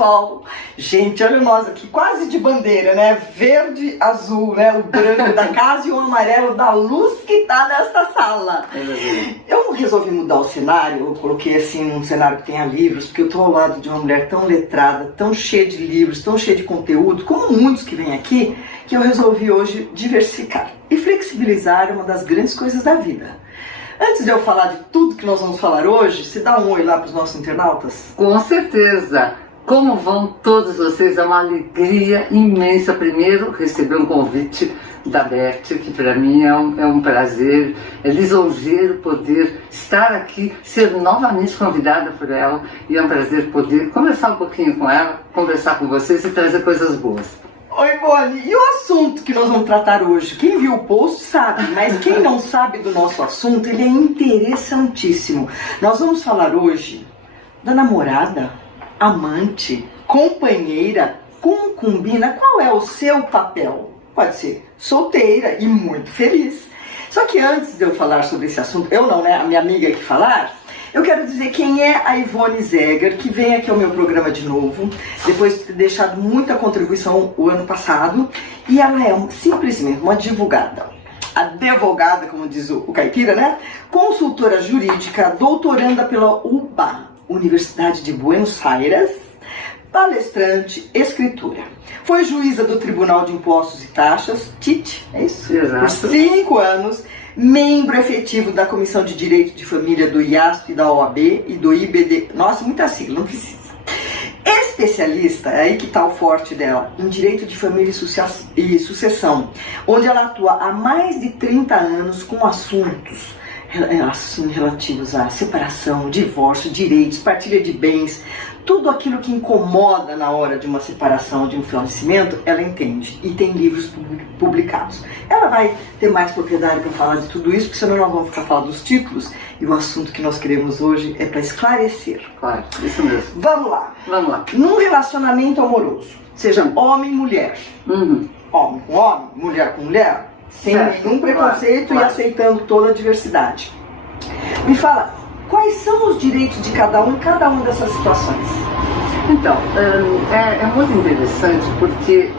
pessoal? Gente, olha nós aqui, quase de bandeira, né? Verde, azul, né? O branco da casa e o amarelo da luz que tá nesta sala. Eu resolvi mudar o cenário, eu coloquei assim um cenário que tenha livros, porque eu tô ao lado de uma mulher tão letrada, tão cheia de livros, tão cheia de conteúdo, como muitos que vêm aqui, que eu resolvi hoje diversificar. E flexibilizar é uma das grandes coisas da vida. Antes de eu falar de tudo que nós vamos falar hoje, se dá um oi lá para os nossos internautas? Com certeza! Como vão todos vocês? É uma alegria imensa, primeiro, receber um convite da Beth, que para mim é um prazer, é lisonjeiro poder estar aqui, ser novamente convidada por ela, e é um prazer poder conversar um pouquinho com ela, conversar com vocês e trazer coisas boas. Oi, Boni, e o assunto que nós vamos tratar hoje? Quem viu o post sabe, mas quem não sabe do nosso assunto, ele é interessantíssimo. Nós vamos falar hoje da namorada, amante, companheira, concubina. Qual é o seu papel? Pode ser solteira e muito feliz. Só que antes de eu falar sobre esse assunto, eu não, né? A minha amiga aqui falar, eu quero dizer quem é a Ivone Zeger, que vem aqui ao meu programa de novo, depois de ter deixado muita contribuição o ano passado, e ela é simplesmente uma advogada, como diz o caipira, né? Consultora jurídica, doutoranda pela UBA, Universidade de Buenos Aires, palestrante, escritora. Foi juíza do Tribunal de Impostos e Taxas, TIT, é isso? Exato. Por 5 anos, membro efetivo da Comissão de Direito de Família do IASP, da OAB e do IBD. Nossa, muita sigla, não precisa. Especialista, é aí que está o forte dela, em Direito de Família e Sucessão, onde ela atua há mais de 30 anos com assuntos relativos à separação, divórcio, direitos, partilha de bens, tudo aquilo que incomoda na hora de uma separação, de um falecimento, ela entende e tem livros publicados. Ela vai ter mais propriedade para falar de tudo isso, porque senão nós vamos ficar falando dos títulos, e o assunto que nós queremos hoje é para esclarecer. Claro, isso mesmo. Vamos lá. Vamos lá. Num relacionamento amoroso, seja homem e mulher, homem com homem, mulher com mulher, sem nenhum preconceito, claro. E aceitando toda a diversidade. Me fala, quais são os direitos de cada um em cada uma dessas situações? Então, é muito interessante porque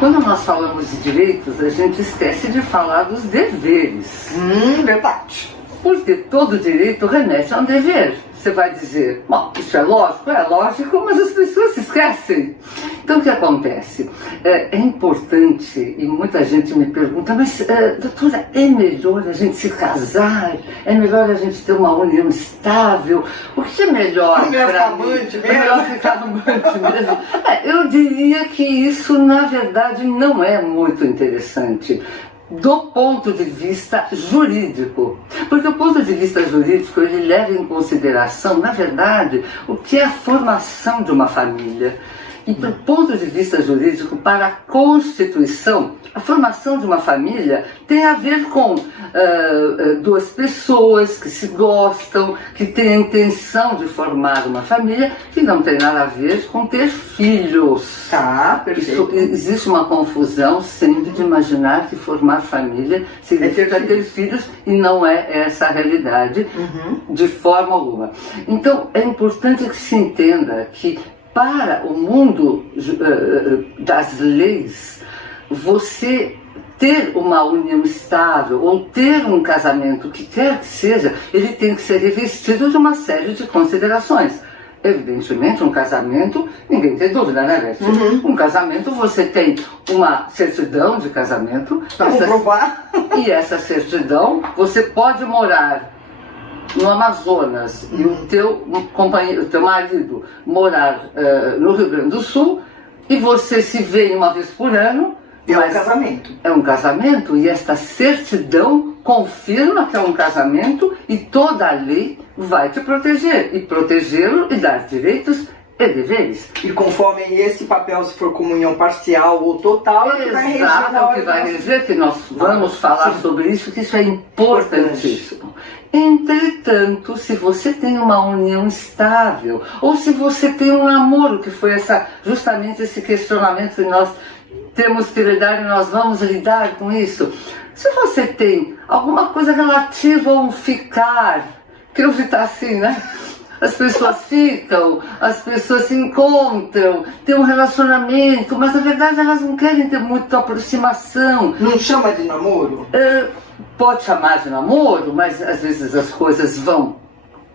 quando nós falamos de direitos, a gente esquece de falar dos deveres. Verdade. Porque todo direito remete a um dever. Você vai dizer, bom, isso é lógico, mas as pessoas se esquecem. Então o que acontece? É importante, e muita gente me pergunta, mas doutora, é melhor a gente se casar? É melhor a gente ter uma união estável? O que é melhor? É melhor ficar amante mesmo? É melhor ficar amante mesmo? Eu diria que isso, na verdade, não é muito interessante do ponto de vista jurídico. Porque o ponto de vista jurídico, ele leva em consideração, na verdade, o que é a formação de uma família. E do ponto de vista jurídico, para a Constituição, a formação de uma família tem a ver com duas pessoas que se gostam, que têm a intenção de formar uma família, que não tem nada a ver com ter filhos. Tá, perfeito. Existe uma confusão sempre de imaginar que formar família significa ter filhos, e não é essa a realidade, de forma alguma. Então, é importante que se entenda que para o mundo das leis, você ter uma união estável ou ter um casamento, o que quer que seja, ele tem que ser revestido de uma série de considerações. Evidentemente, um casamento, ninguém tem dúvida, né, Beth? Um casamento, você tem uma certidão de casamento. Para comprovar. E essa certidão, você pode morar no Amazonas e o teu companheiro, o teu marido morar no Rio Grande do Sul, e você se vê uma vez por ano. É um casamento. É um casamento, e esta certidão confirma que é um casamento, e toda a lei vai te proteger, e protegê-lo e dar direitos e deveres. E conforme esse papel, se for comunhão parcial ou total, é que vai reger, que nós vamos falar sobre isso, que isso é importantíssimo. Entretanto, se você tem uma união estável, ou se você tem um namoro, que foi justamente esse questionamento que nós temos que lidar, e nós vamos lidar com isso. Se você tem alguma coisa relativa a um ficar, que eu está assim, né? As pessoas ficam, as pessoas se encontram, têm um relacionamento, mas na verdade elas não querem ter muita aproximação. Não chama de namoro? Pode chamar de namoro, mas às vezes as coisas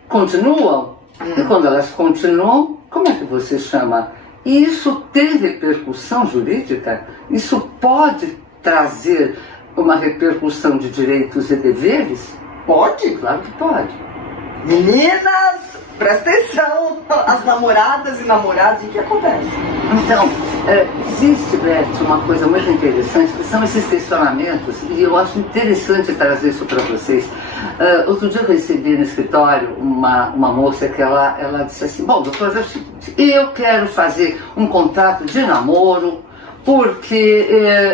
continuam. E quando elas continuam, como é que você chama? E isso tem repercussão jurídica? Isso pode trazer uma repercussão de direitos e deveres? Pode? Claro que pode. Meninas, presta atenção, as namoradas e namorados, o que acontece? Então, existe, Beth, uma coisa muito interessante, que são esses questionamentos, e eu acho interessante trazer isso para vocês. Outro dia eu recebi no escritório uma moça que ela disse assim, bom, doutor, é o seguinte, eu quero fazer um contrato de namoro, porque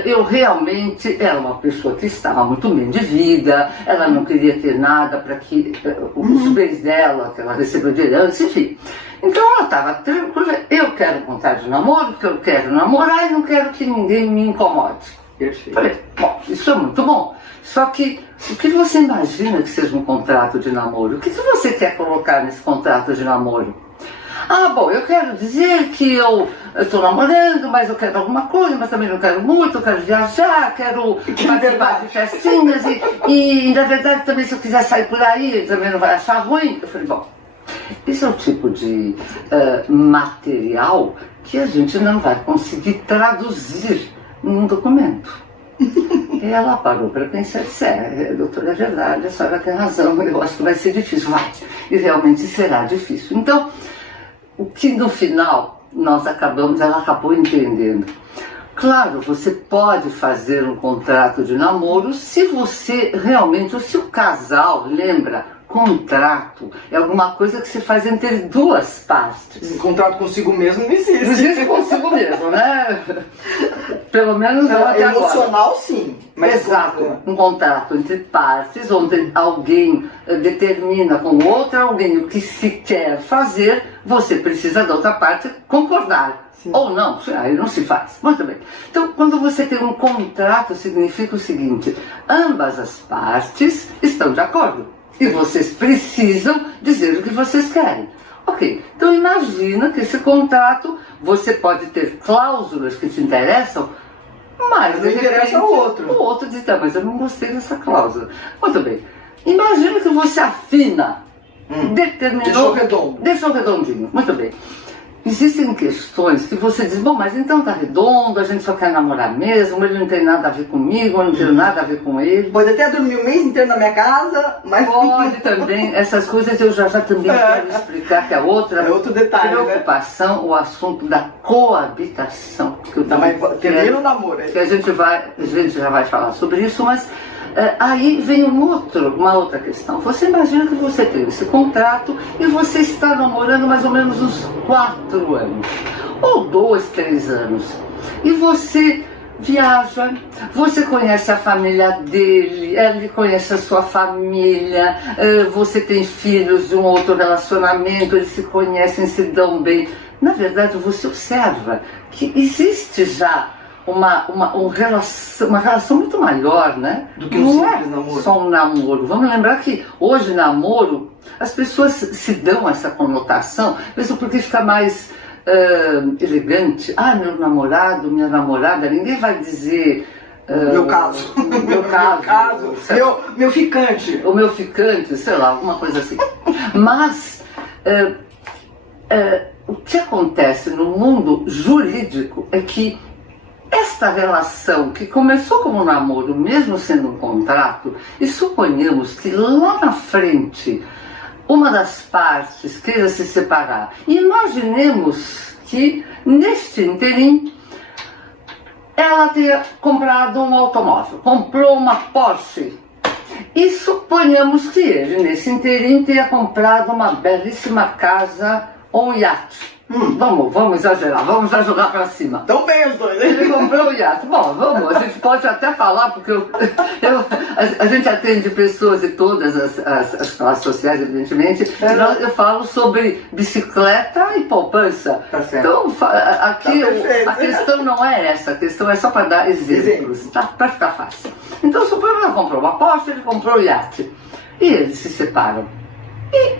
eu realmente era uma pessoa que estava muito bem de vida, ela não queria ter nada para que os bens dela, que ela recebeu de herança, enfim. Então ela estava tranquila, eu quero um contrato de namoro, porque eu quero namorar e não quero que ninguém me incomode. Perfeito. Falei, bom, isso é muito bom, só que o que você imagina que seja um contrato de namoro? O que você quer colocar nesse contrato de namoro? Ah, bom, eu quero dizer que eu estou namorando, mas eu quero alguma coisa, mas também não quero muito, eu quero viajar, quero participar de festinhas e na verdade também se eu quiser sair por aí, ele também não vai achar ruim. Eu falei, bom, esse é o tipo de material que a gente não vai conseguir traduzir num documento. E ela parou para pensar e disse, doutora, é verdade, a senhora tem razão, eu acho que vai ser difícil, vai, e realmente será difícil. Então, o que no final ela acabou entendendo. Claro, você pode fazer um contrato de namoro se você realmente, ou se o casal, lembra, contrato é alguma coisa que se faz entre duas partes. Um contrato consigo mesmo não existe. Não existe consigo mesmo, né? Pelo menos não até emocional agora. Sim. Mas exato, um contrato entre partes, onde alguém determina com outra alguém o que se quer fazer, você precisa da outra parte concordar. Sim. Ou não, aí não se faz. Muito bem. Então, quando você tem um contrato, significa o seguinte, ambas as partes estão de acordo. E vocês precisam dizer o que vocês querem. Ok, então imagina que esse contrato, você pode ter cláusulas que te interessam, mas não interessa ao outro. O outro diz, mas eu não gostei dessa cláusula. Muito bem, imagina que você afina, determinou... Deixou redondinho, muito bem. Existem questões que você diz, bom, mas então tá redondo, a gente só quer namorar mesmo, ele não tem nada a ver comigo, eu não tenho nada a ver com ele. Pode até dormir um mês inteiro na minha casa, mas... Pode também, essas coisas eu já também quero explicar, que é outro detalhe, preocupação, né? O assunto da coabitação. Que eu também quero no namoro. Que a gente já vai falar sobre isso, mas... aí vem uma outra questão. Você imagina que você tem esse contrato e você está namorando mais ou menos uns 4 anos, ou 2, 3 anos, e você viaja, você conhece a família dele, ele conhece a sua família, você tem filhos de um outro relacionamento, eles se conhecem, se dão bem. Na verdade, você observa que existe já uma relação muito maior, né? Do que um simples namoro. Só um namoro. Vamos lembrar que hoje namoro, as pessoas se dão essa conotação, mesmo porque fica mais elegante. Ah, meu namorado, minha namorada, ninguém vai dizer... meu caso. Meu caso. Meu ficante. O meu ficante, sei lá, alguma coisa assim. Mas... o que acontece no mundo jurídico é que esta relação, que começou como um namoro, mesmo sendo um contrato, e suponhamos que lá na frente uma das partes queira se separar, imaginemos que neste interim ela tenha comprado um automóvel, comprou uma Porsche, e suponhamos que ele nesse interim tenha comprado uma belíssima casa ou um iate. Vamos exagerar, vamos já jogar pra cima. Estão bem os dois, hein? Ele comprou o iate. Bom, a gente pode até falar, porque a gente atende pessoas de todas as classes sociais, evidentemente. Eu falo sobre bicicleta e poupança. Tá certo. Então, aqui a questão não é essa, a questão é só para dar exemplos, tá? Para ficar fácil. Então, suponho que ela comprou uma Porsche, ele comprou o iate. E eles se separam. E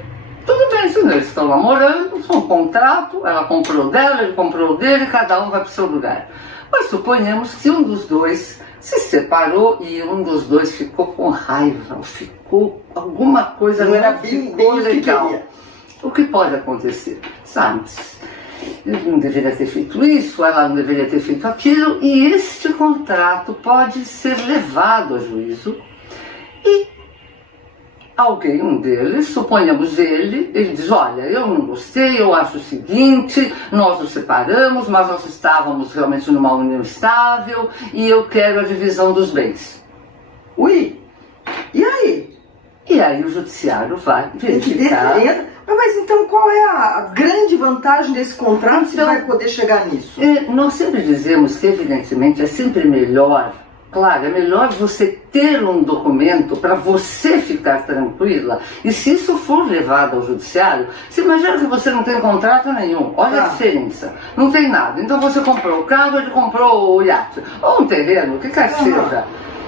Tudo bem, se eles estão namorando, são um contrato, ela comprou dela, ele comprou dele, cada um vai para o seu lugar. Mas suponhamos que um dos dois se separou e um dos dois ficou com raiva, ficou alguma coisa não era bem legal. O que pode acontecer? Sabe, ele não deveria ter feito isso, ela não deveria ter feito aquilo, e este contrato pode ser levado a juízo e alguém, um deles, suponhamos ele diz, olha, eu não gostei, eu acho o seguinte, nós nos separamos, mas nós estávamos realmente numa união estável e eu quero a divisão dos bens. Ui, e aí? E aí o judiciário vai verificar. Mas então qual é a grande vantagem desse contrato se vai poder chegar nisso? Nós sempre dizemos que, evidentemente, é sempre melhor. Claro, é melhor você ter um documento para você ficar tranquila. E se isso for levado ao judiciário, você imagina que você não tem contrato nenhum. Olha a diferença. Não tem nada. Então você comprou o carro, ele comprou o iate. Ou um terreno, o que quer que seja.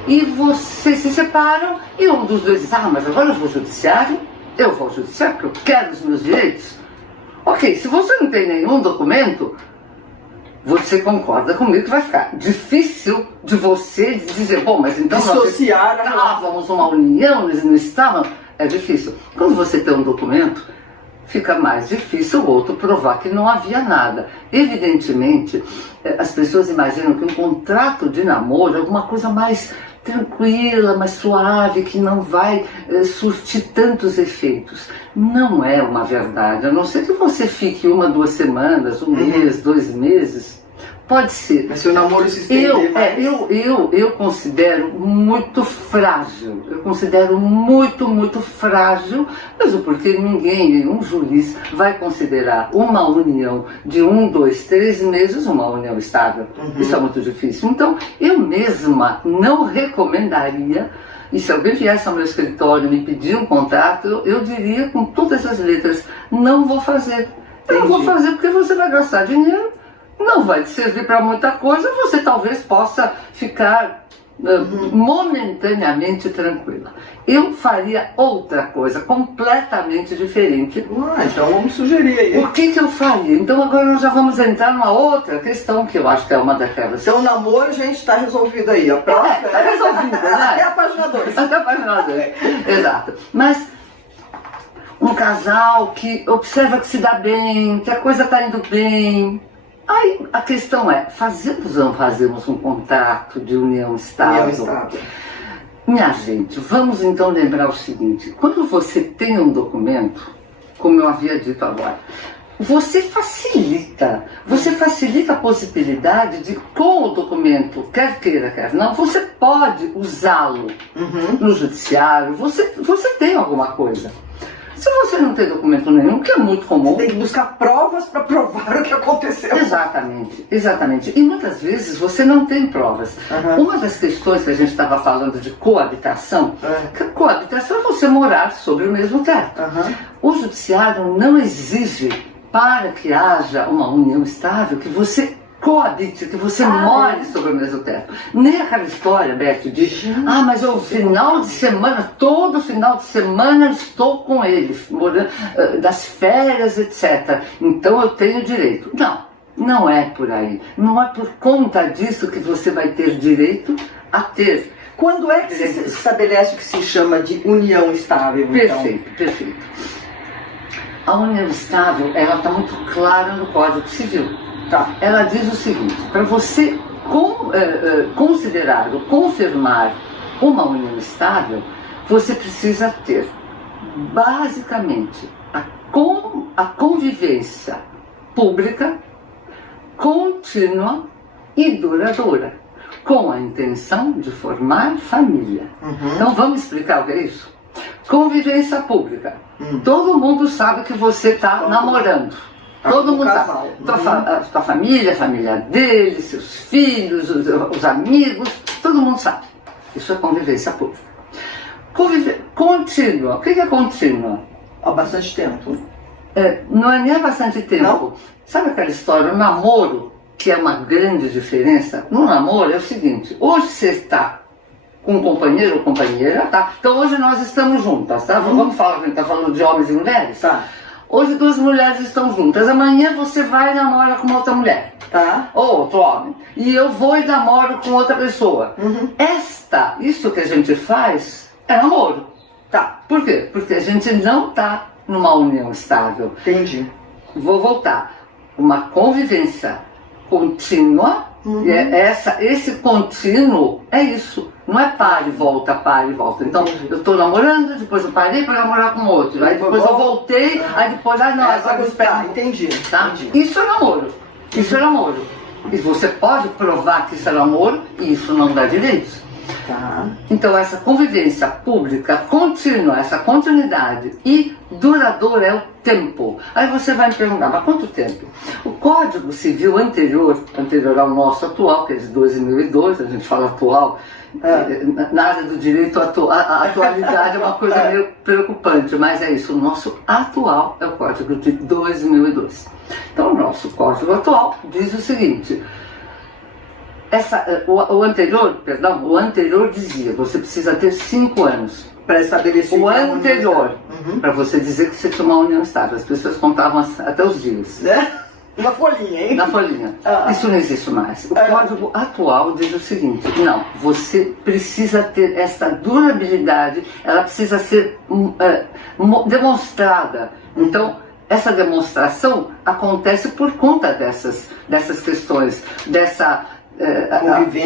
E vocês se separam e um dos dois diz, mas agora eu vou ao judiciário. Eu vou ao judiciário porque eu quero os meus direitos. Ok, se você não tem nenhum documento, você concorda comigo que vai ficar difícil de você dizer, bom, mas então dissociar, nós estávamos uma união, eles não estavam. É difícil. Quando você tem um documento, fica mais difícil o outro provar que não havia nada. Evidentemente, as pessoas imaginam que um contrato de namoro é alguma coisa mais tranquila, mais suave, que não vai surtir tantos efeitos. Não é uma verdade, a não ser que você fique 1, 2 semanas, um mês, 2 meses, pode ser. Mas se o namoro se estender mais... Eu considero muito frágil, muito frágil, mesmo porque nenhum juiz vai considerar uma união de 1, 2, 3 meses uma união estável. Isso é muito difícil. Então, eu mesma não recomendaria, e se alguém viesse ao meu escritório e me pedir um contrato, eu diria com todas as letras, não vou fazer. Eu não vou fazer porque você vai gastar dinheiro, não vai te servir para muita coisa, você talvez possa ficar momentaneamente tranquila. Eu faria outra coisa, completamente diferente. Então vamos sugerir aí. O que eu faria? Então agora nós já vamos entrar numa outra questão, que eu acho que é uma daquelas. Então o namoro, gente, está resolvido aí. A próxima está resolvido, né? Até a página 2. Até a página 2, exato. Mas um casal que observa que se dá bem, que a coisa está indo bem. Aí a questão é, fazemos ou não fazemos um contrato de união estável? Minha gente, vamos então lembrar o seguinte, quando você tem um documento, como eu havia dito agora, você facilita a possibilidade de, com o documento, quer queira, quer não, você pode usá-lo no judiciário, você tem alguma coisa. Se você não tem documento nenhum, que é muito comum... Você tem que buscar provas para provar o que aconteceu. Exatamente. E muitas vezes você não tem provas. Uma das questões que a gente estava falando de coabitação, que coabitação é você morar sobre o mesmo teto. O judiciário não exige, para que haja uma união estável, que você coabite, que você more sobre o mesmo teto. Nem aquela história, Beth, de mas eu final de semana, todo final de semana estou com ele, das férias, etc. Então eu tenho direito. Não é por aí. Não é por conta disso que você vai ter direito a ter. Quando é que se estabelece o que se chama de união estável? Perfeito. A união estável, ela está muito clara no Código Civil. Ela diz o seguinte, para você considerar ou confirmar uma união estável, você precisa ter, basicamente, a convivência pública, contínua e duradoura, com a intenção de formar família. Então vamos explicar o que é isso? Convivência pública. Todo mundo sabe que você está namorando. Todo mundo sabe. Tua família, a família dele, seus filhos, os amigos, todo mundo sabe. Isso é convivência pública. Contínua. O que é contínua? Há bastante tempo. Não é nem há bastante tempo. Não? Sabe aquela história, o namoro, que é uma grande diferença? No namoro é o seguinte, hoje você está com um companheiro ou companheira, tá? Então hoje nós estamos juntas, tá? Vamos falar, a gente tá falando de homens e mulheres? Tá. Hoje duas mulheres estão juntas, amanhã você vai e namora com outra mulher. Tá. Ou outro homem. E eu vou e namoro com outra pessoa. Isso que a gente faz é namoro. Tá. Por quê? Porque a gente não tá numa união estável. Entendi. Vou voltar. Uma convivência contínua. E esse contínuo é isso. Não é para e volta, para e volta. Então, eu estou namorando, depois eu parei para namorar com outro. Aí depois eu voltei, aí depois, não, agora eu espero. Entendi. Tá? Isso é namoro. Isso é namoro. E você pode provar que isso é namoro e isso não dá direitos. Tá. Então essa convivência pública contínua, essa continuidade e duradoura é o tempo. Aí você vai me perguntar, mas quanto tempo? O Código Civil anterior ao nosso atual, que é de 2002, a gente fala atual, na área do direito a atualidade é uma coisa meio preocupante, mas é isso, o nosso atual é o Código de 2002. Então o nosso Código atual diz o seguinte: o anterior dizia, você precisa ter 5 anos. Para estabelecer o anterior, para você dizer que você tinha uma união estável. As pessoas contavam até os dias. Na folhinha, hein? Na folhinha. Isso não existe mais. O Código atual diz o seguinte: não, você precisa ter essa durabilidade, ela precisa ser demonstrada. Então, essa demonstração acontece por conta dessas questões, dessa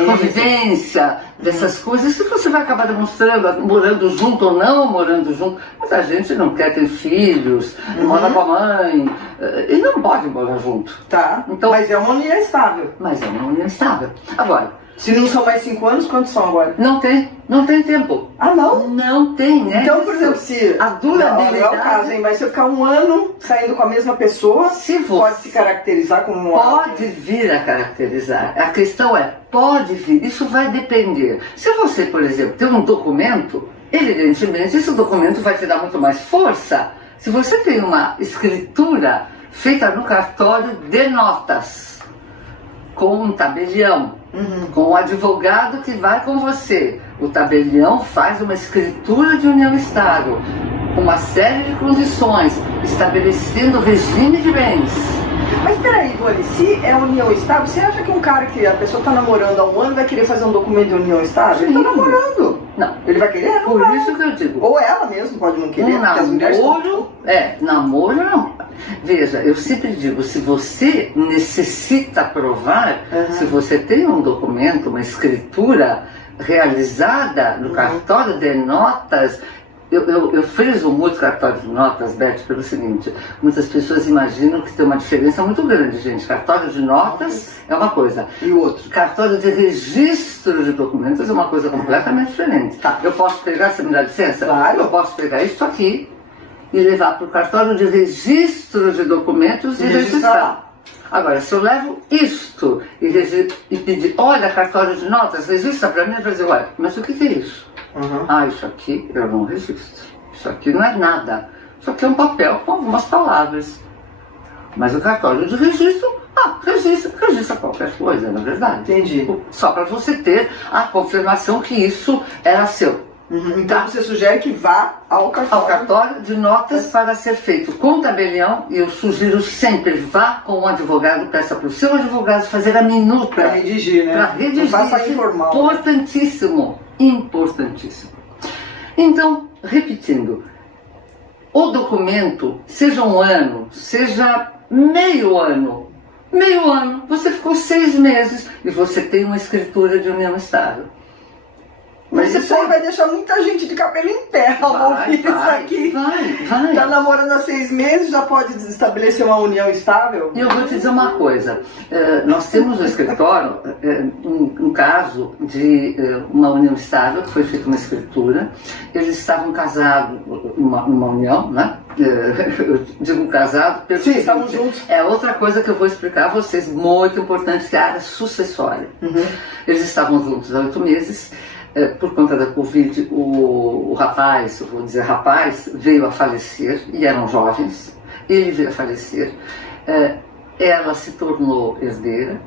convivência, dessas coisas que você vai acabar demonstrando, morando junto ou não morando junto. Muita gente não quer ter filhos, mora com a mãe, e não pode morar junto. Tá, então, mas é uma união estável. Mas é uma união estável. Agora, se não são mais 5 anos, quantos são agora? Não tem tempo. Ah, não? Não tem, né? Então, por exemplo, se a durabilidade... Não é o caso, hein? Mas se eu ficar 1 ano saindo com a mesma pessoa, pode se caracterizar como Pode vir a caracterizar. A questão é, pode vir. Isso vai depender. Se você, por exemplo, tem um documento, evidentemente, esse documento vai te dar muito mais força. Se você tem uma escritura feita no cartório de notas, com um tabelião, com o advogado que vai com você. O tabelião faz uma escritura de união estável, com uma série de condições, estabelecendo o regime de bens. Mas peraí, Ivone, se é união estável, você acha que um cara que a pessoa está namorando há 1 ano vai querer fazer um documento de união estável? Ele está namorando. Não. Ele vai querer? Não Por vai. isso que eu digo. Ou ela mesmo pode não querer. Namoro não. Veja, eu sempre digo, se você necessita provar, se você tem um documento, uma escritura realizada no cartório de notas, eu friso muito cartório de notas, Beth, pelo seguinte: muitas pessoas imaginam que tem uma diferença muito grande, gente. Cartório de notas é uma coisa, e o outro? Cartório de registro de documentos é uma coisa completamente diferente. Tá. Eu posso pegar, você me dá licença? Claro. Eu posso pegar isso aqui e levar para o cartório de registro de documentos e registrar. Agora, se eu levo isto e pedir, olha, cartório de notas, registra para mim, eu vou dizer, olha, mas o que é isso? Isso aqui eu não registro. Isso aqui não é nada. Isso aqui é um papel com algumas palavras. Mas o cartório de registro, registra qualquer coisa, na verdade. Entendi. Só para você ter a confirmação que isso era seu. Então você sugere que vá ao cartório de notas para ser feito com tabelião, e eu sugiro sempre, vá com um advogado, peça para o seu advogado fazer a minuta. Para redigir, né? Para redigir. Não faça informal. Importantíssimo. Importantíssimo. Então, repetindo, o documento, seja 1 ano, seja meio ano, você ficou 6 meses e você tem uma escritura de união estável. Mas isso aí vai deixar muita gente de cabelo em pé ao ouvir isso aqui. Vai. Tá namorando há 6 meses, já pode estabelecer uma união estável? E eu vou te dizer uma coisa. Nós temos no escritório um caso de uma união estável, que foi feita uma escritura. Eles estavam casados, uma união, né? Eu digo casado, sim, estavam juntos. É outra coisa que eu vou explicar a vocês, muito importante, que é a área sucessória. Eles estavam juntos há 8 meses. Por conta da Covid, o rapaz, eu vou dizer rapaz, veio a falecer, e eram jovens, ele veio a falecer, ela se tornou herdeira,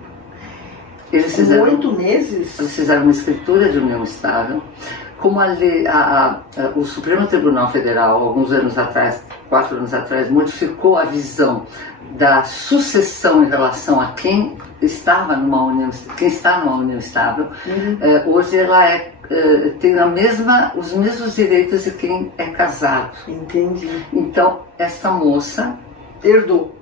Eles Com fizeram 8 meses? Eles fizeram uma escritura de união estável. Como o Supremo Tribunal Federal, alguns anos atrás, 4 anos atrás, modificou a visão da sucessão em relação a quem está numa união estável, hoje ela tem os mesmos direitos de quem é casado. Entendi. Então, essa moça herdou.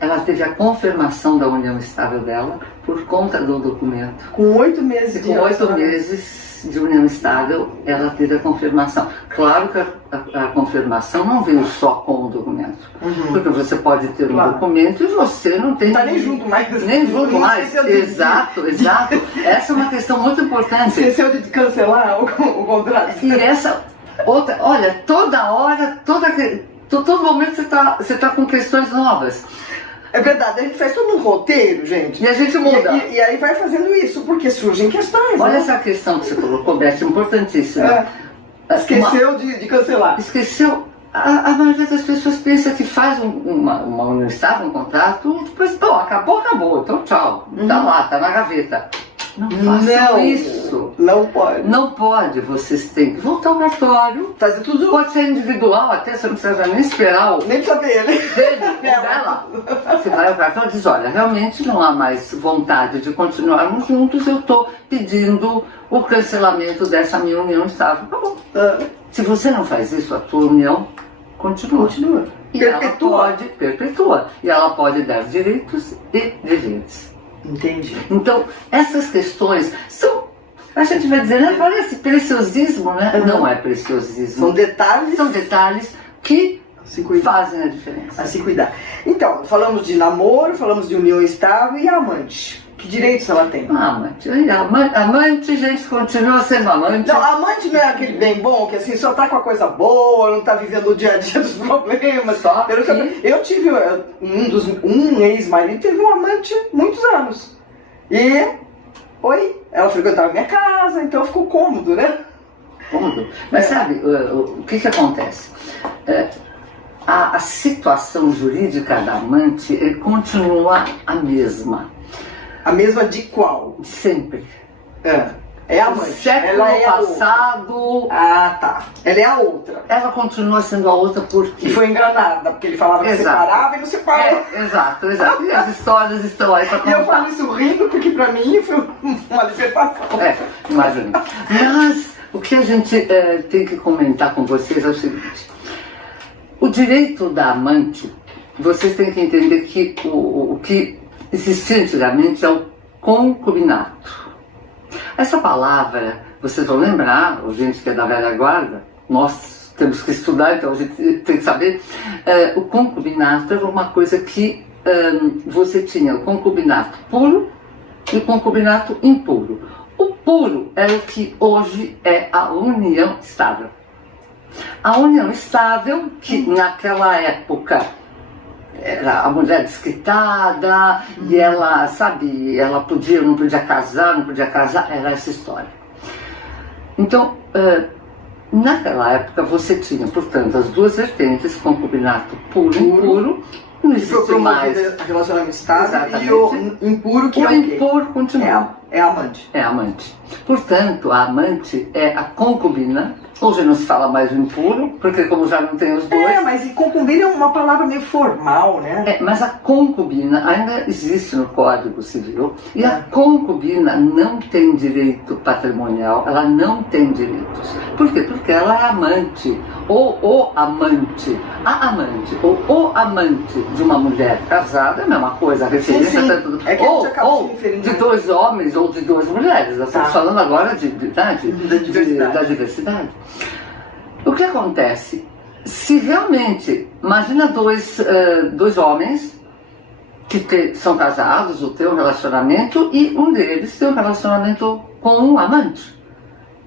Ela teve a confirmação da união estável dela por conta do documento. Com 8 meses Com 8 meses de união estável, ela teve a confirmação. Claro que a confirmação não veio só com o documento. Porque você pode ter um documento e você não tem... Não está nem junto mais. Nem junto mais. Exato. Essa é uma questão muito importante. Esqueceu de cancelar o contrato. E essa outra... Olha, toda hora, todo momento você tá com questões novas. É verdade, a gente faz todo um roteiro, gente. E a gente muda. E aí vai fazendo isso, porque surgem questões. Olha, né? essa questão que você colocou, Beth, importantíssima. Esqueceu de cancelar. Esqueceu. A maioria das pessoas pensa que faz uma união estável, um contrato, e depois, acabou, então tchau. Tá lá, tá na gaveta. Não façam isso. Não pode. Não pode. Vocês têm que voltar ao cartório. Fazer tudo. Pode ser individual, até você não precisa nem esperar nem saber, né? Dela. Você vai ao cartório e diz, olha, realmente não há mais vontade de continuarmos juntos, eu estou pedindo o cancelamento dessa minha união estável. Tá bom. Se você não faz isso, a tua união continua. E perpetua. E ela pode dar direitos e deveres. Entendi. Então, essas questões são, a gente vai dizer, né, parece preciosismo, né? Não é preciosismo. São detalhes que fazem a diferença. A se cuidar. Então, falamos de namoro, falamos de união estável e a amante. Que direitos ela tem? Amante, gente, continua sendo amante. Não, amante não é aquele bem bom, que assim, só tá com a coisa boa, não tá vivendo o dia a dia dos problemas. Só que... Eu tive um ex-marido, teve um amante muitos anos. E, ela frequentava minha casa, então ficou cômodo, né? Cômodo. Mas sabe, o que acontece? A situação jurídica da amante continua a mesma. A mesma de qual? De sempre. É a amante. Século passado. Tá. Ela é a outra. Ela continua sendo a outra porque... E foi enganada, porque ele falava que separava e não separava. Exato. E as histórias estão aí para contar. E eu falo isso rindo, porque para mim foi uma libertação. Imagina. Mas o que a gente tem que comentar com vocês é o seguinte. O direito da amante, vocês têm que entender que o que existia antigamente é o concubinato. Essa palavra, vocês vão lembrar, a gente que é da velha guarda, nós temos que estudar, então a gente tem que saber. O concubinato era uma coisa que você tinha o concubinato puro e o concubinato impuro. O puro é o que hoje é a união estável. A união estável, que naquela época era a mulher desquitada, e ela, ela podia, não podia casar, era essa história. Então, naquela época você tinha, portanto, as duas vertentes, concubinato puro e impuro, não existe mais relacionamento estável, e o impuro que o impuro continua. É amante. É amante. Portanto, a amante é a concubina. Hoje não se fala mais o impuro, porque como já não tem os dois... mas concubina é uma palavra meio formal, né? Mas a concubina ainda existe no Código Civil, e a concubina não tem direito patrimonial, ela não tem direitos. Por quê? Porque ela é amante, ou o amante, a amante, ou o amante de uma mulher casada, é a mesma coisa, a referência tanto ou de dois homens ou de duas mulheres. Nós estamos falando agora da diversidade. O que acontece? Se realmente, imagina dois homens que são casados, ou têm um relacionamento, e um deles tem um relacionamento com um amante.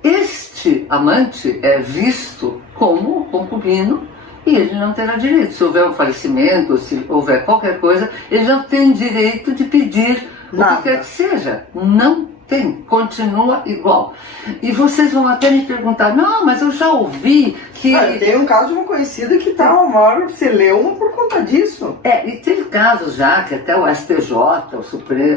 Este amante é visto como concubino e ele não terá direito. Se houver um falecimento, se houver qualquer coisa, ele não tem direito de pedir o que quer que seja. Não tem, continua igual. E vocês vão até me perguntar, não, mas eu já ouvi Tem um caso de uma conhecida que tá uma maior celeuma por conta disso. E teve casos já que até o STJ,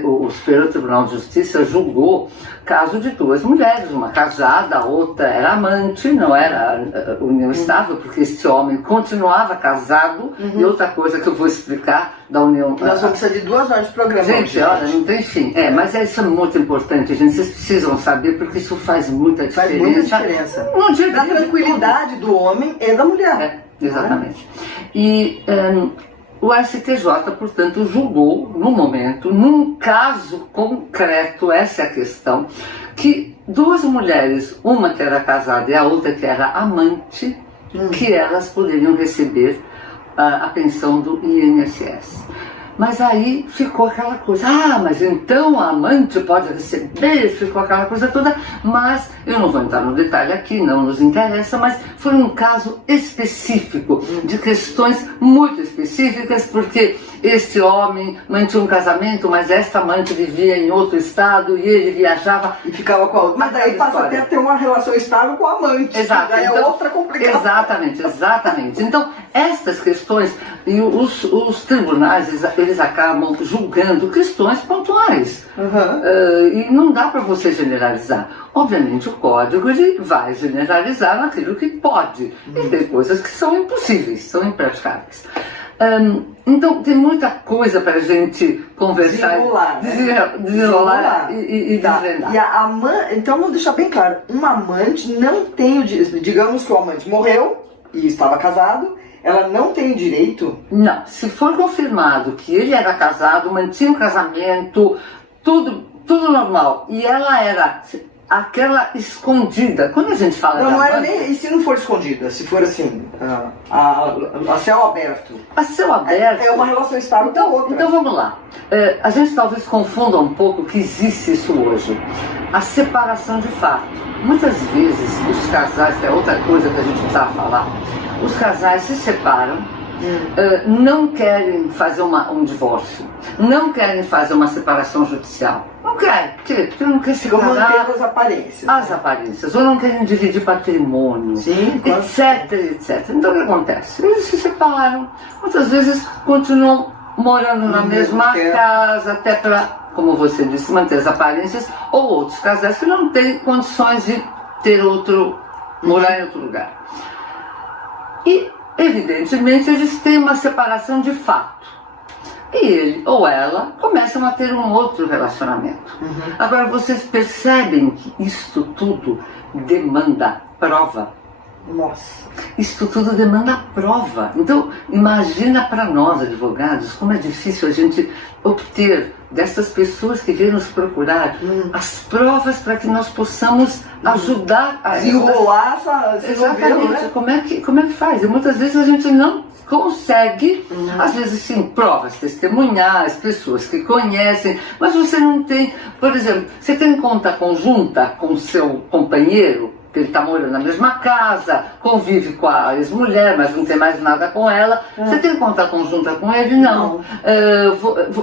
o Superior Tribunal de Justiça, julgou caso de duas mulheres, uma casada, a outra era amante, não era união estável, porque esse homem continuava casado, e outra coisa que eu vou explicar da união... Nós vamos precisar de 2 horas de programa. Gente, olha, não tem fim. Mas isso é muito importante, gente, vocês precisam saber, porque isso faz muita diferença. Faz muita diferença. No dia da tranquilidade do homem e da mulher. Exatamente. E o STJ, portanto, julgou, no momento, num caso concreto, essa é a questão, que 2 mulheres, uma que era casada e a outra que era amante, que elas poderiam receber a pensão do INSS. Mas aí ficou aquela coisa, mas então a amante pode receber, ficou aquela coisa toda, mas eu não vou entrar no detalhe aqui, não nos interessa, mas foi um caso específico, de questões muito específicas, porque este homem mantinha um casamento, mas esta amante vivia em outro estado e ele viajava e ficava com a outra. Mas daí passa até a ter uma relação estável com a amante. Exato. Daí então, é outra complicação. Exatamente. Então, estas questões, e os tribunais, eles acabam julgando questões pontuais. E não dá para você generalizar. Obviamente, o código ele vai generalizar naquilo que pode. E tem coisas que são impossíveis, são impraticáveis. Então tem muita coisa para a gente conversar, desenrolar e desvendar. Então vamos deixar bem claro, um amante não tem digamos que o amante morreu e estava casado, ela não tem o direito? Não, se for confirmado que ele era casado, mantinha um casamento, tudo normal, e ela era aquela escondida. Quando a gente fala não era nem. E se não for escondida? Se for assim, a céu aberto? A céu aberto. É uma relação estável com a outra. Então vamos lá. A gente talvez confunda um pouco que existe isso hoje. A separação de fato. Muitas vezes os casais, que é outra coisa que a gente precisa falar, os casais se separam. Não querem fazer um divórcio, não querem fazer uma separação judicial, não querem, porque não querem se manter as aparências. As aparências, ou não querem dividir patrimônio, etc. Então o que acontece? Eles se separam, muitas vezes continuam morando na mesma casa, até para, como você disse, manter as aparências, ou outros casais que não têm condições de ter morar em outro lugar. E evidentemente, eles têm uma separação de fato. E ele ou ela começam a ter um outro relacionamento. Agora, vocês percebem que isto tudo demanda prova? Nossa. Isto tudo demanda prova. Então, imagina para nós, advogados, como é difícil a gente obter dessas pessoas que vêm nos procurar as provas para que nós possamos ajudar a desenrolar exatamente, né? Como é que faz? E muitas vezes a gente não consegue, às vezes sim, provas testemunhais, pessoas que conhecem, mas você não tem, por exemplo, você tem conta conjunta com seu companheiro, que ele está morando na mesma casa, convive com a ex-mulher, mas não tem mais nada com ela. Você tem conta conjunta com ele? Não.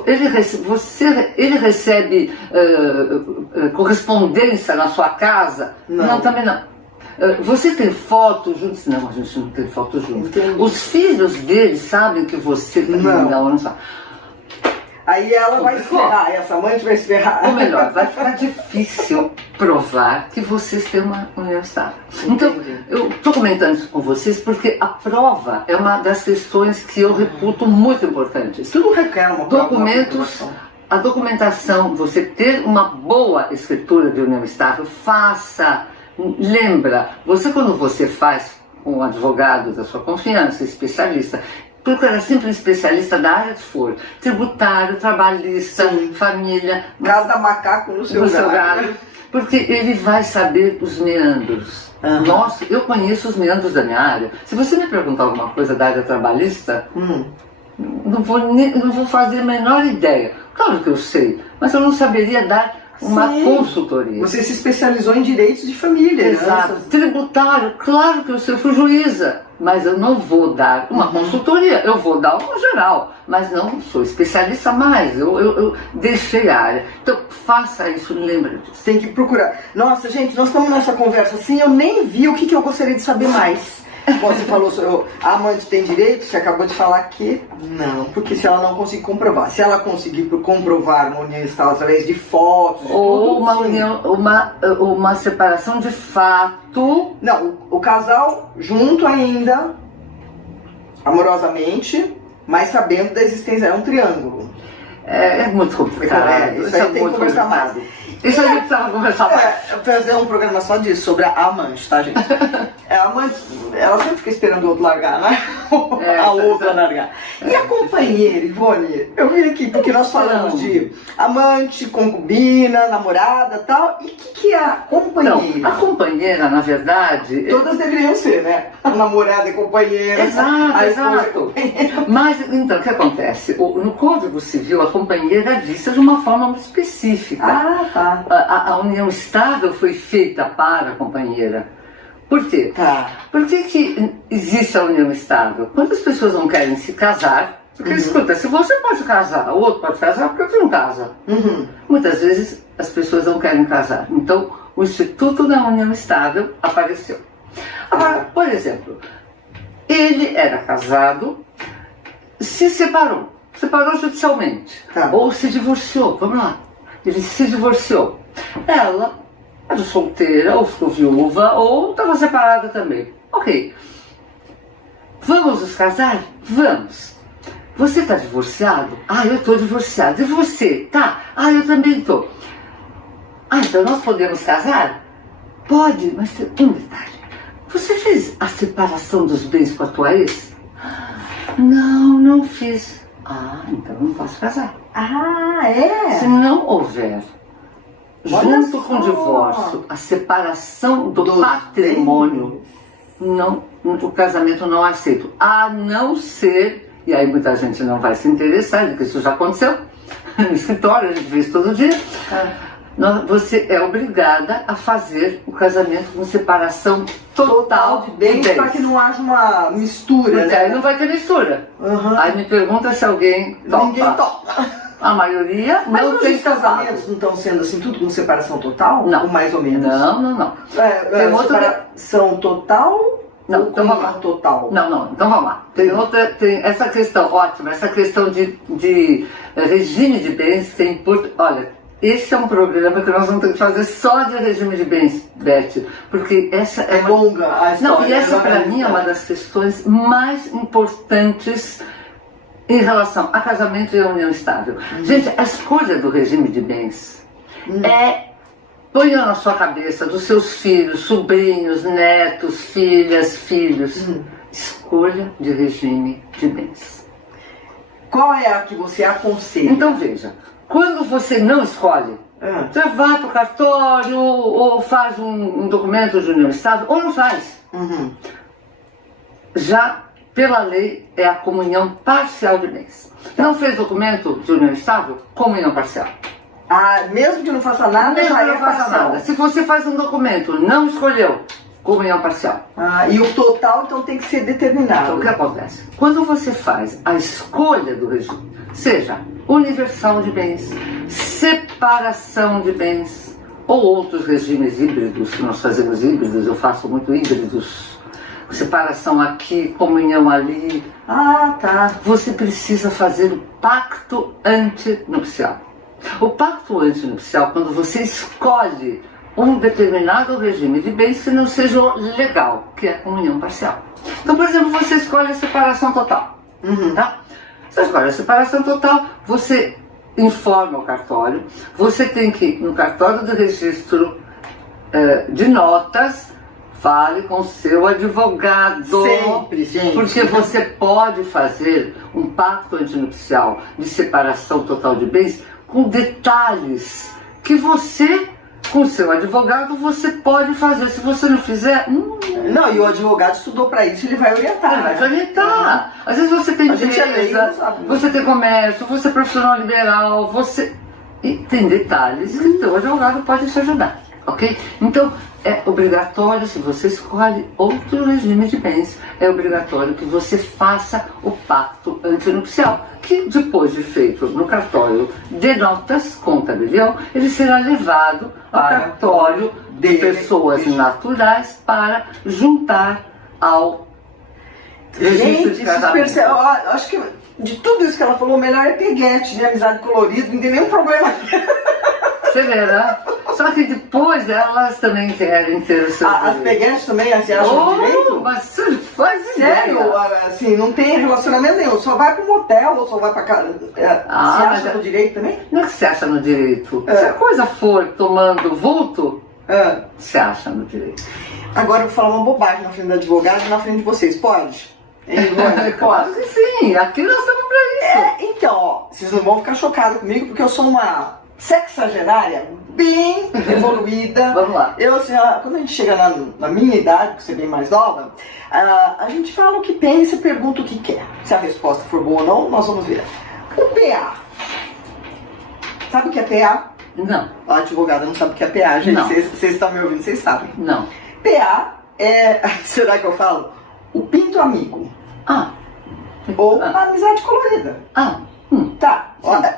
Ele recebe correspondência na sua casa? Não, também não. Você tem foto juntos? Não, a gente não tem foto juntos. Os filhos dele sabem que você tem? Não sabe. Aí ela vai se ferrar, essa amante vai se ferrar. Ou melhor, vai ficar difícil provar que vocês têm uma união estável. Então, eu estou comentando isso com vocês porque a prova é uma das questões que eu reputo muito importantes. Tudo requer uma documentos, a documentação, você ter uma boa escritura de união estável, faça. Lembra, quando você faz com um advogado da sua confiança, especialista, procura sempre um especialista da área que for, tributário, trabalhista, família, cada macaco no seu galho, porque ele vai saber os meandros. Nossa, eu conheço os meandros da minha área. Se você me perguntar alguma coisa da área trabalhista, não vou fazer a menor ideia. Claro que eu sei, mas eu não saberia dar uma consultoria. Você se especializou em direitos de família. Exato. Tributário, claro que eu sei, fui juíza, mas eu não vou dar uma consultoria, eu vou dar uma geral, mas não sou especialista mais, eu deixei a área. Então faça isso, lembra disso. Tem que procurar. Nossa, gente, nós estamos nessa conversa assim, eu nem vi o que eu gostaria de saber mais. Você falou sobre a amante tem direito, você acabou de falar que não, porque se ela não conseguir comprovar, se ela conseguir comprovar uma união estável através de fotos, ou uma união, uma separação de fato. Não, o casal junto ainda, amorosamente, mas sabendo da existência, é um triângulo. É muito complicado. Isso aí tem que conversar mais. Isso a gente precisava conversar mais. Fazer um programa só disso, sobre a amante, tá, gente? A amante, ela sempre fica esperando o outro largar, né? A outra largar. E a companheira, Ivone? Eu vim aqui porque nós falamos de amante, concubina, namorada e tal. E o que é a companheira? Não, a companheira, na verdade... Todas deveriam ser, né? A namorada é companheira. Exato. Mas, então, o que acontece? No Código Civil, a companheira é vista de uma forma muito específica. Ah, tá. A união estável foi feita para a companheira. Por quê? Tá. Por que existe a união estável? Quando as pessoas não querem se casar, porque escuta, se você pode casar, o outro pode casar, por que você não casa? Muitas vezes as pessoas não querem casar. Então, o Instituto da União Estável apareceu. Agora, por exemplo, ele era casado, se separou judicialmente, ou se divorciou, vamos lá. Ele se divorciou. Ela era solteira, ou ficou viúva, ou estava separada também. Ok. Vamos nos casar? Vamos. Você está divorciado? Ah, eu estou divorciado. E você? Tá? Ah, eu também estou. Ah, então nós podemos casar? Pode, mas tem um detalhe. Você fez a separação dos bens com a tua ex? Não, não fiz. Ah, então não posso casar. Ah, é? Se não houver, junto com o divórcio, a separação do patrimônio, não, o casamento não é aceito. A não ser, e aí muita gente não vai se interessar, porque isso já aconteceu no escritório, a gente vê isso todo dia. Você é obrigada a fazer o casamento com separação total de bens. Para que não haja uma mistura. Porque aí não vai ter mistura. Aí me pergunta se alguém topa. Ninguém topa. A maioria mas não tem casamentos não estão sendo assim, tudo com separação total? Não. Ou mais ou menos? Não. Tem separação total? Não, então vamos lá. Total? Não, então vamos lá. Tem essa questão, ótima, essa questão de regime de bens tem olha, esse é um programa que nós vamos ter que fazer só de regime de bens, Beth, porque essa é longa a história. Não, e essa para mim é uma das questões mais importantes em relação a casamento e a união estável. Gente, a escolha do regime de bens ponha na sua cabeça dos seus filhos, sobrinhos, netos, filhas, filhos. Escolha de regime de bens. Qual é a que você aconselha? Então veja, quando você não escolhe, você vai para o cartório ou faz um documento de união estável ou não faz. Já pela lei é a comunhão parcial de bens. Não fez documento de união estável? Comunhão parcial. Ah, mesmo que não faça nada, mesmo que não faça nada. Se você faz um documento, não escolheu, comunhão parcial. Ah, e o total então tem que ser determinado. Então o que acontece? Quando você faz a escolha do regime, seja universal de bens, separação de bens ou outros regimes híbridos, que nós fazemos híbridos, eu faço muito híbridos, separação aqui, comunhão ali. Ah, tá. Você precisa fazer o pacto antinupcial. O pacto antinupcial, quando você escolhe um determinado regime de bens que não seja legal, que é a comunhão parcial. Então, por exemplo, você escolhe a separação total. Tá? Você escolhe a separação total, você informa o cartório, você tem que ir no cartório do registro de notas, fale com o seu advogado. Sempre, gente. Porque você pode fazer um pacto antinupcial de separação total de bens com detalhes que você, com o seu advogado, você pode fazer. Se você não fizer... Não, e o advogado estudou para isso, ele vai orientar. Ele vai te orientar. Às vezes você tem empresa, você tem comércio, você é profissional liberal, você... E tem detalhes que o seu advogado pode te ajudar. Ok? Então, é obrigatório, se você escolhe outro regime de bens, é obrigatório que você faça o pacto antinupcial, que depois de feito no cartório de notas com tabelião, ele será levado ao cartório de pessoas naturais para juntar ao Registro de casamento. Eu acho que de tudo isso que ela falou, o melhor é peguete, de amizade colorida, não tem nenhum problema. Você verá. Só que depois elas também querem ter o seu As direito. peguetes também se acham direito? Mas você faz Sério, ideia. assim, não tem relacionamento nenhum, só vai pro motel ou só vai pra casa. Se acha no direito também? Não é que se acha no direito. Se a coisa for tomando vulto, se acha no direito. Agora eu vou falar uma bobagem na frente do advogado e na frente de vocês, pode? Claro que sim, aqui nós estamos pra isso. Então, ó, vocês não vão ficar chocados comigo porque eu sou uma sexagenária bem evoluída. Vamos lá. Eu, assim, quando a gente chega na minha idade, que você é bem mais nova, a gente fala o que pensa e pergunta o que quer. Se a resposta for boa ou não, nós vamos ver. O PA. Sabe o que é PA? Não. A advogada não sabe o que é PA, gente. Não. Vocês estão me ouvindo, vocês sabem. Não. PA é, será que eu falo? O pinto amigo. Ou a amizade colorida. Tá.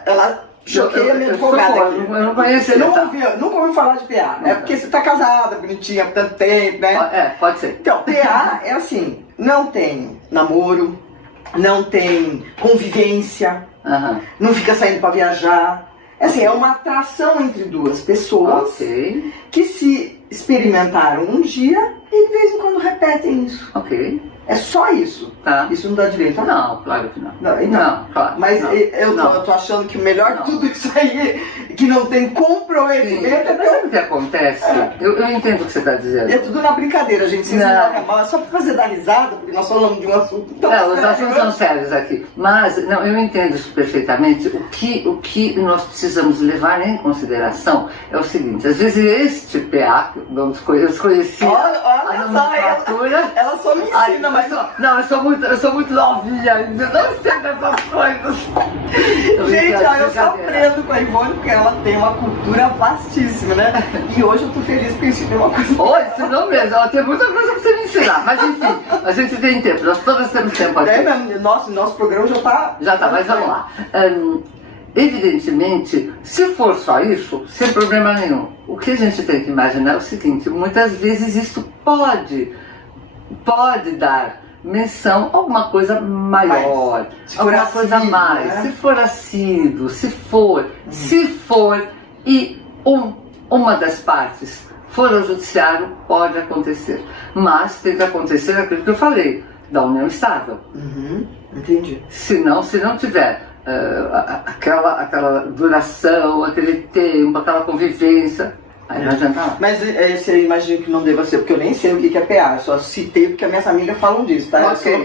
Ela choquei a minha advogada aqui. Eu não conheço ele. Nunca ouvi falar de PA. É porque você tá casada, bonitinha, há tanto tempo, né? Pode ser. Então, PA é assim, não tem namoro, não tem convivência, não fica saindo pra viajar. Assim, é uma atração entre duas pessoas que se experimentaram um dia e de vez em quando repetem isso. É só isso. Isso não dá direito. Não, claro que não. Não, claro. Mas eu tô achando que o melhor de tudo isso aí, que não tem comprometimento, Mas sabe o que acontece? Eu entendo o que você está dizendo. É tudo na brincadeira, gente. Vocês não levam mal, é só pra fazer dar risada, porque nós falamos de um assunto tão sério. Os assuntos são sérios aqui. Mas, eu entendo isso perfeitamente. O que nós precisamos levar em consideração é o seguinte: às vezes este PA, eu conheci a nomenclatura. Ela só me ensina, mas não, eu sou muito novinha ainda, não sei dessas coisas. Gente, eu só aprendo com a Ivone porque ela tem uma cultura vastíssima, né? E hoje eu tô feliz porque eu ensinei uma coisa. Ensinou mesmo, ela tem muita coisa pra você me ensinar. Mas enfim, a gente tem tempo, nós todos temos tempo aqui. Nosso programa já tá. Já tá, mas vamos lá. Evidentemente, se for só isso, sem problema nenhum. O que a gente tem que imaginar é o seguinte: muitas vezes isso pode dar menção a alguma coisa maior, alguma coisa a mais, né? Se for assíduo, se for e uma das partes for ao judiciário, pode acontecer. Mas tem que acontecer aquilo que eu falei, da união estável. Entendi. Se não tiver aquela duração, aquele tempo, aquela convivência, aí não adianta nada. Mas você imagina que não deva ser, porque eu nem sei o que é PA, eu só citei porque as minhas amigas falam disso, tá? Você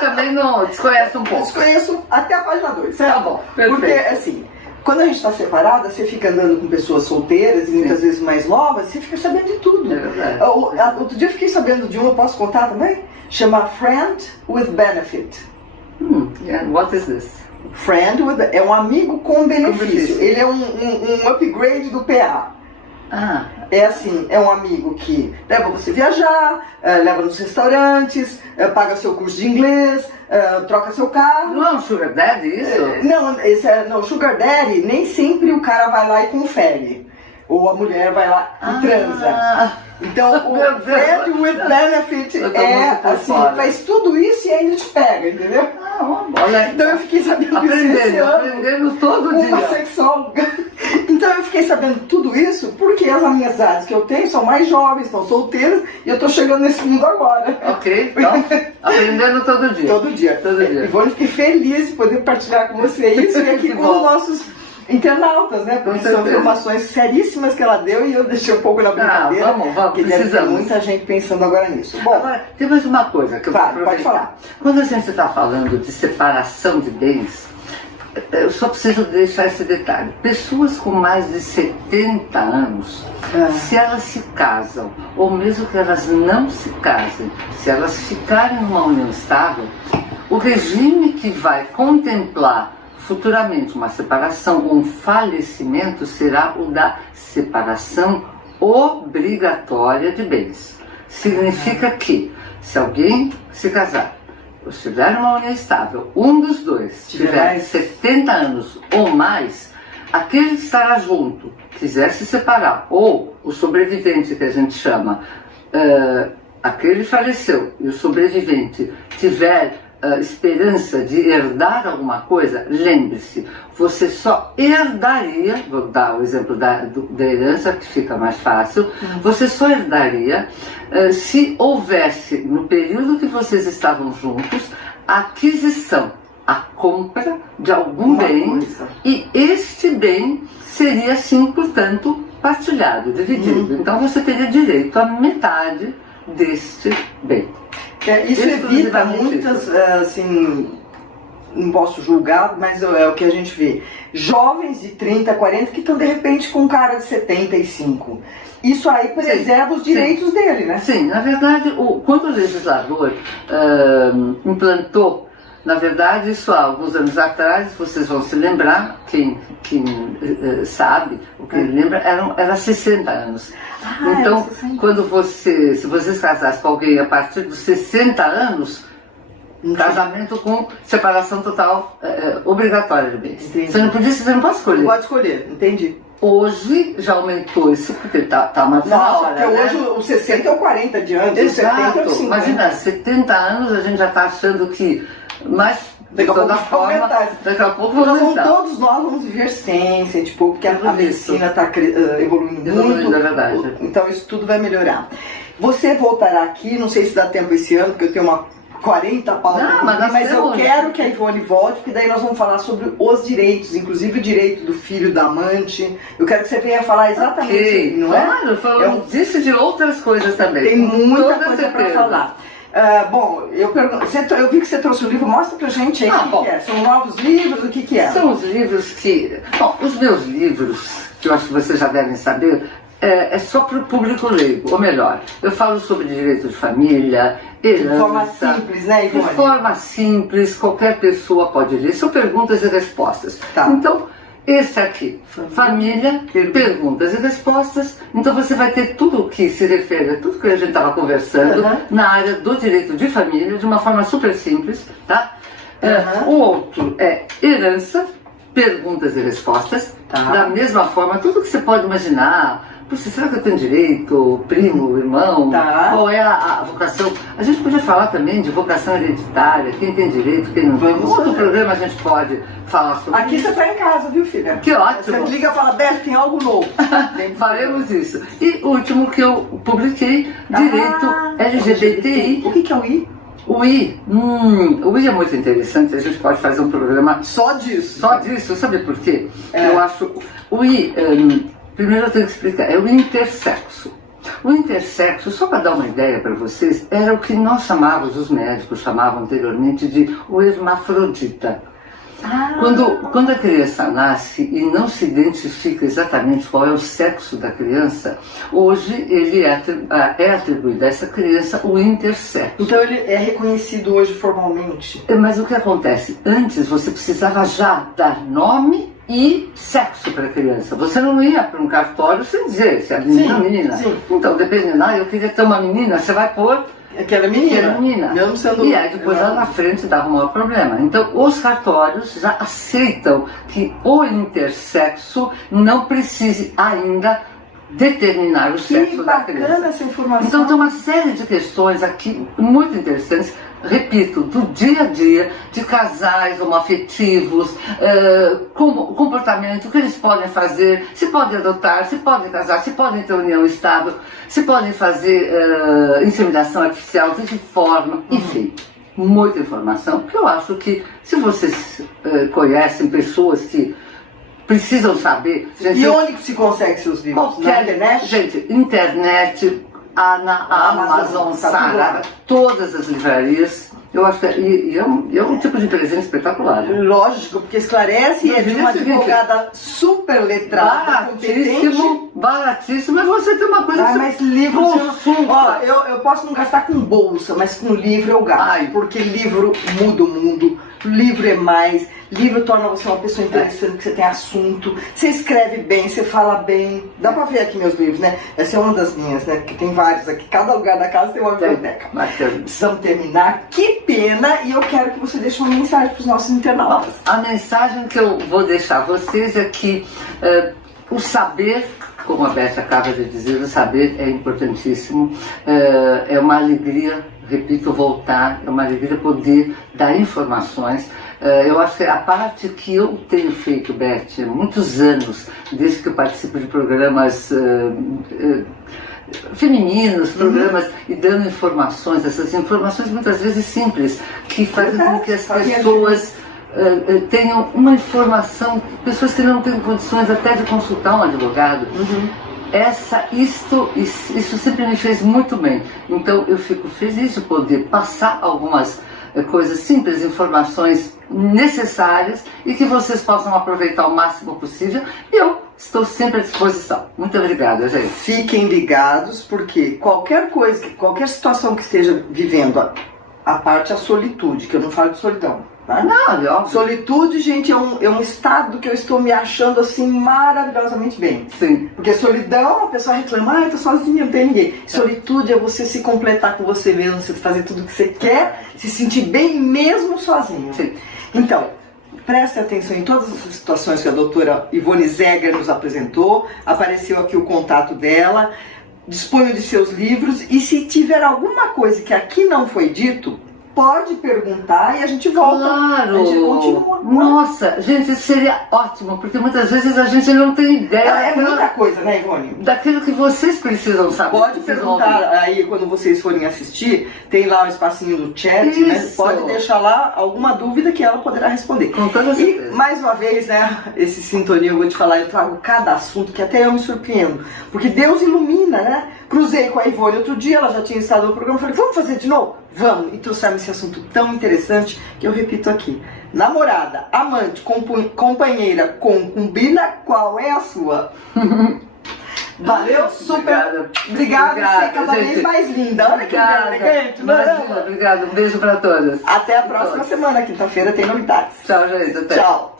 também não desconhece um pouco? Desconheço até a página 2, certo? Tá bom, perfeito. Porque, assim, quando a gente está separada, você fica andando com pessoas solteiras e muitas vezes mais novas, você fica sabendo de tudo. É verdade. Outro dia eu fiquei sabendo de um, eu posso contar também? Chama Friend with Benefit. What is this? Friend é um amigo com benefício. Ele é um upgrade do PA. É assim, é um amigo que leva você viajar, leva nos restaurantes, paga seu curso de inglês, troca seu carro. Não é um sugar daddy isso? Não, sugar daddy nem sempre o cara vai lá e confere. Ou a mulher vai lá e transa. Então, o Friend with Benefit assim, faz tudo isso e ainda te pega, entendeu? Olha, então eu fiquei sabendo aprendendo todo dia. Uma sexóloga. Então eu fiquei sabendo tudo isso porque as amizades que eu tenho são mais jovens, estão solteiras e eu tô chegando nesse mundo agora. Então, aprendendo todo dia. Todo dia. Ivone, fiquei feliz de poder partilhar com você isso e aqui com os nossos internautas, né? Porque são informações seríssimas que ela deu e eu deixei um pouco na brincadeira. Vamos, porque deve ter muita gente pensando agora nisso. Bom, agora, tem mais uma coisa que eu vou aproveitar. Pode falar. Quando a gente está falando de separação de bens, eu só preciso deixar esse detalhe. Pessoas com mais de 70 anos, se elas se casam, ou mesmo que elas não se casem, se elas ficarem numa união estável, o regime que vai contemplar futuramente uma separação ou um falecimento será o da separação obrigatória de bens. Significa que, se alguém se casar, ou estiver numa união estável, um dos dois tiver 70 anos ou mais, aquele que estará junto, quiser se separar, ou o sobrevivente que a gente chama, aquele faleceu e o sobrevivente tiver esperança de herdar alguma coisa, lembre-se, você só herdaria, vou dar o exemplo da herança que fica mais fácil, você só herdaria se houvesse, no período que vocês estavam juntos, a aquisição, a compra de algum bem, e este bem seria, sim, portanto, partilhado, dividido. Então você teria direito a metade deste bem. Isso evita muitas, assim, não posso julgar, mas é o que a gente vê. Jovens de 30, 40 que estão de repente com um cara de 75. Isso aí preserva os direitos dele, né? Sim, na verdade, quando o legislador implantou, na verdade, isso há alguns anos atrás, vocês vão se lembrar, quem sabe, o que ele lembra, era 60 anos. Então, se vocês casassem com alguém a partir dos 60 anos, casamento com separação total obrigatória de bens. Entendi. Você não pode escolher. Não pode escolher, entendi. Hoje já aumentou isso, porque tá mais na hora, porque hoje os 60 ou 40 de anos, os 70 ou 50. Imagina, 70 anos a gente já está achando que... Mas, de toda forma, daqui a pouco todos nós vamos viver sem tipo, porque a medicina está evoluindo muito. É verdade. Então isso tudo vai melhorar. Você voltará aqui, não sei se dá tempo esse ano, porque eu tenho uma 40 pautas, mas eu quero que a Ivone volte, porque daí nós vamos falar sobre os direitos, inclusive o direito do filho, da amante. Eu quero que você venha falar exatamente, não é? Claro, falamos disso e de outras coisas também. Tem muita coisa para falar. Bom, eu vi que você trouxe o livro, mostra pra gente aí o que é. São novos livros, o que é? São os livros que... Bom, os meus livros, que eu acho que vocês já devem saber, é só para o público leigo, ou melhor, eu falo sobre direito de família, herança... De forma simples, né, Ivone? De forma simples, qualquer pessoa pode ler. São perguntas e respostas. Tá. Então, esse aqui, família, perguntas e respostas. Então você vai ter tudo o que se refere a tudo que a gente estava conversando na área do direito de família, de uma forma super simples, tá? O outro é herança, perguntas e respostas, da mesma forma, tudo que você pode imaginar. Puxa, será que eu tenho direito? Primo, irmão? Qual é a vocação? A gente podia falar também de vocação hereditária, quem tem direito, quem não tem. Outro programa a gente pode falar sobre Aqui isso. você está em casa, viu, filha? Que ótimo! Você liga e fala, Beth, tem algo novo. Faremos isso. E o último que eu publiquei, direito LGBTI. O que é o I? O I é muito interessante, a gente pode fazer um programa só disso. Só disso, sabe por quê? Eu acho, o I, primeiro eu tenho que explicar, é o intersexo. O intersexo, só para dar uma ideia para vocês, era o que nós chamávamos, os médicos chamavam anteriormente de o hermafrodita. Quando a criança nasce e não se identifica exatamente qual é o sexo da criança, hoje ele é atribuído a essa criança o intersexo. Então ele é reconhecido hoje formalmente? Mas o que acontece? Antes você precisava já dar nome e sexo para a criança. Você não ia para um cartório sem dizer se é menino ou menina. Sim. Então, dependendo, eu queria ter uma menina, você vai pôr aquela menina. Mesmo sendo... E aí depois lá na frente dava um maior problema. Então os cartórios já aceitam que o intersexo não precise ainda determinar o sexo da criança. Que bacana essa informação. Então tem uma série de questões aqui muito interessantes, repito, do dia a dia, de casais homoafetivos, comportamento, o que eles podem fazer, se podem adotar, se podem casar, se podem ter união estável, se podem fazer inseminação artificial, de que forma, enfim. Muita informação, porque eu acho que se vocês conhecem pessoas que precisam saber... E onde que se consegue seus livros? Na internet? Gente, internet, na Amazon, Saraiva, todas as livrarias. Eu acho que é um tipo de presente espetacular. Lógico, porque esclarece e é de uma advogada super letrada, competente. Baratíssimo, mas você tem uma coisa... mas livro... eu posso não gastar com bolsa, mas com livro eu gasto. Porque livro muda o mundo, livro é mais... Livro torna você uma pessoa interessante, que você tem assunto, você escreve bem, você fala bem. Dá pra ver aqui meus livros, né? Essa é uma das minhas, né? Porque tem vários aqui, cada lugar da casa tem uma biblioteca. Precisamos terminar, que pena, e eu quero que você deixe uma mensagem pros nossos internautas. A mensagem que eu vou deixar a vocês é que o saber como a Beth acaba de dizer, o saber é importantíssimo, é uma alegria, repito, voltar, é uma alegria poder dar informações. Eu acho que a parte que eu tenho feito, Beth, muitos anos, desde que eu participo de programas femininos, programas e dando informações, essas informações muitas vezes simples, que fazem com que as pessoas tenham uma informação, pessoas que não têm condições até de consultar um advogado. Isso sempre me fez muito bem. Então eu fico feliz de poder passar algumas coisas simples, informações necessárias e que vocês possam aproveitar o máximo possível. Eu estou sempre à disposição. Muito obrigada, gente. Fiquem ligados, porque qualquer coisa, qualquer situação que esteja vivendo, a parte a solitude, que eu não falo de solidão. Tá? Não, solitude, gente, é um estado que eu estou me achando assim maravilhosamente bem. Sim. Porque solidão, a pessoa reclama, eu tô sozinha, não tem ninguém. Solitude é você se completar com você mesmo, você fazer tudo o que você quer, se sentir bem mesmo sozinho. Sim. Então, preste atenção em todas as situações que a doutora Ivone Zeger nos apresentou. Apareceu aqui o contato dela. Disponha de seus livros e se tiver alguma coisa que aqui não foi dito, pode perguntar e a gente volta. Claro! A gente continua. Nossa, gente, isso seria ótimo, porque muitas vezes a gente não tem ideia. É muita coisa, né, Ivone? Daquilo que vocês precisam saber. Pode perguntar aí, quando vocês forem assistir, tem lá o espacinho do chat, né? Pode deixar lá alguma dúvida que ela poderá responder. Com toda certeza. E, mais uma vez, né, esse sintonia, eu vou te falar, eu trago cada assunto que até eu me surpreendo. Porque Deus ilumina, né? Cruzei com a Ivone outro dia, ela já tinha estado no programa, falei, vamos fazer de novo? Vamos! E trouxemos esse assunto tão interessante que eu repito aqui. Namorada, amante, companheira, concubina, qual é a sua? Valeu, super! Obrigada, você é cada vez mais linda. Olha que elegante, Obrigada, um beijo para todas. Até a próxima semana, quinta-feira tem novidades. Tchau, gente. Até. Tchau.